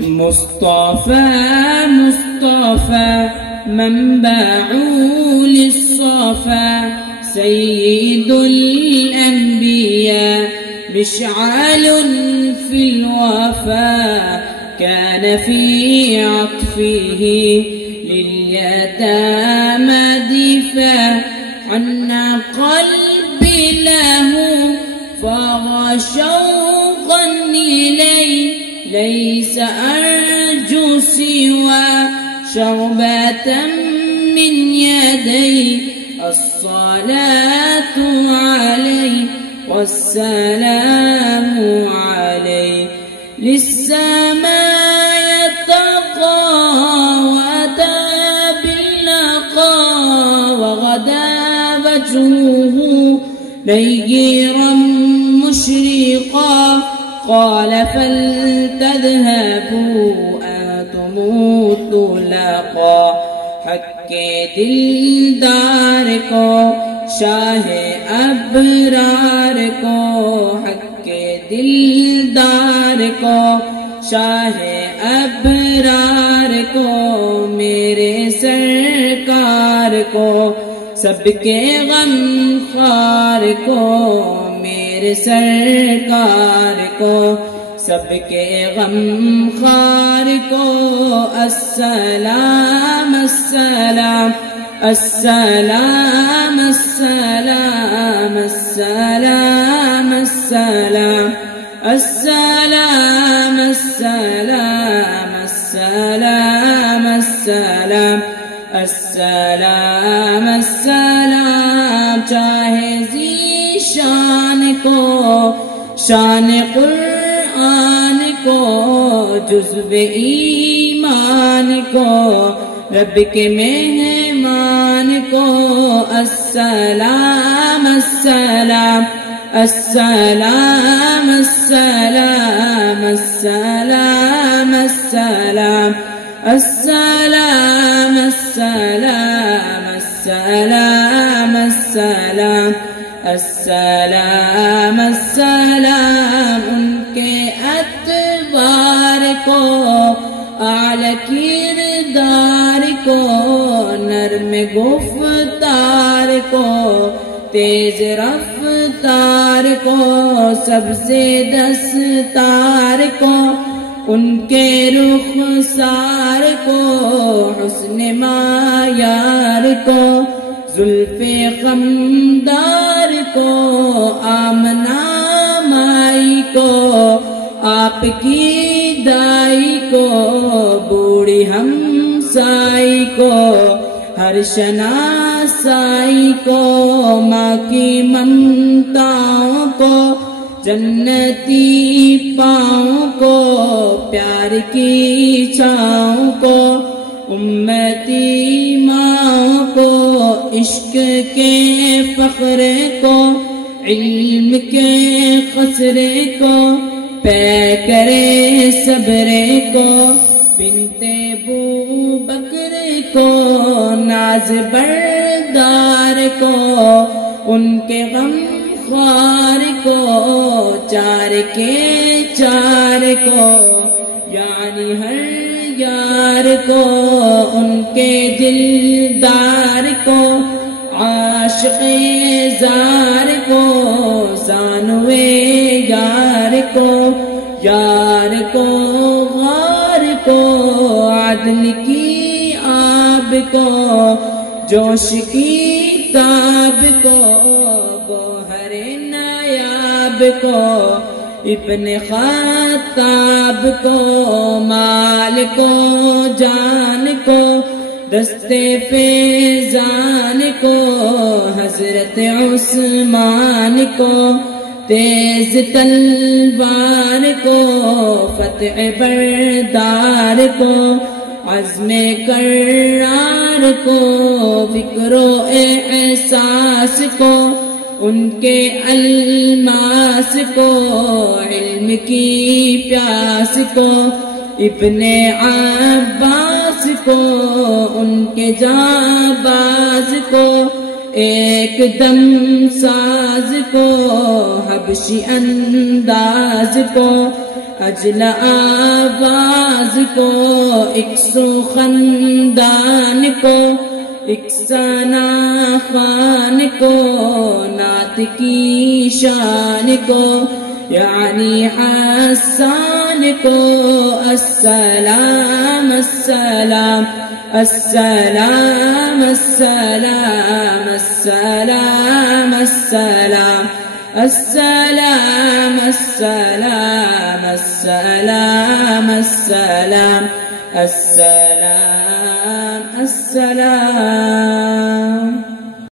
مصطفى مصطفى منبع للصفا سيد الأنبياء مشعل في الوفا كان في عطفه لليتامى دفاع عنا قلبي له فاغ شوقا إليه ليس أرجو سوى شربة من يدي الصلاة عليه والسلام عليه للسماء يتقى وأتى بالنقى وغدا وجهه نيرا مشرقا قال فلتذهبوا أنتم الطلقا حق دلدار کو شاہ ابرار کو حق دلدار کو شاہ ابرار کو میرے سرکار کو سب کے غم خوار کو میرے سرکار کو سب کے غم خوار کو السلام السلام السلام السلام السلام السلام السلام السلام السلام السلام السلام السلام چاہے ذیشان کو شان قرآن کو جزو ایمان کو رب کے مہمان کو السلام السلام السلام السلام السلام السلام السلام السلام السلام السلام السلام السلام ان کے اتبار کو اعلی کردار کو نرم گفتار کو تیز رفتار کو سبز دستار کو ان کے رخسار کو حسن معیار کو زلف خمدار کو آمنہ مائی کو آپ کی دائی کو بوڑھی ہمسائی کو ہر شناسائی کو ماں کی ممتاؤں کو جنتی پاؤں کو پیار کی چھاؤں کو امتی ماؤں کو عشق کے فخر کو علم کے خسرے کو پے کرے صبرے کو بنت ابو بکر کو ناز بردار کو ان کے غم خوار کو چار کے چار کو یعنی ہر یار کو ان کے دلدار کو عاشق زار کو زانوے یار کو غار کو عدل کی آب کو جوش کی تاب کو گوہر نایاب کو ابن خطاب کو مال کو جان کو دستے فیضان کو حضرت عثمان کو تیز تلوار کو فتح بردار کو عزم کرار کو فکر و احساس کو ان کے الماس کو علم کی پیاس کو ابن عباس کو ان کے جانباز کو ایک دم ساز کو حبشی انداز کو اجل آواز کو، ایک سو خندان کو، ایک ثنا خوان کو، نعت کی شان کو یعنی حسان کو، السلام السلام السلام السلام السلام السلام السلام السلام السلام السلام السلام السلام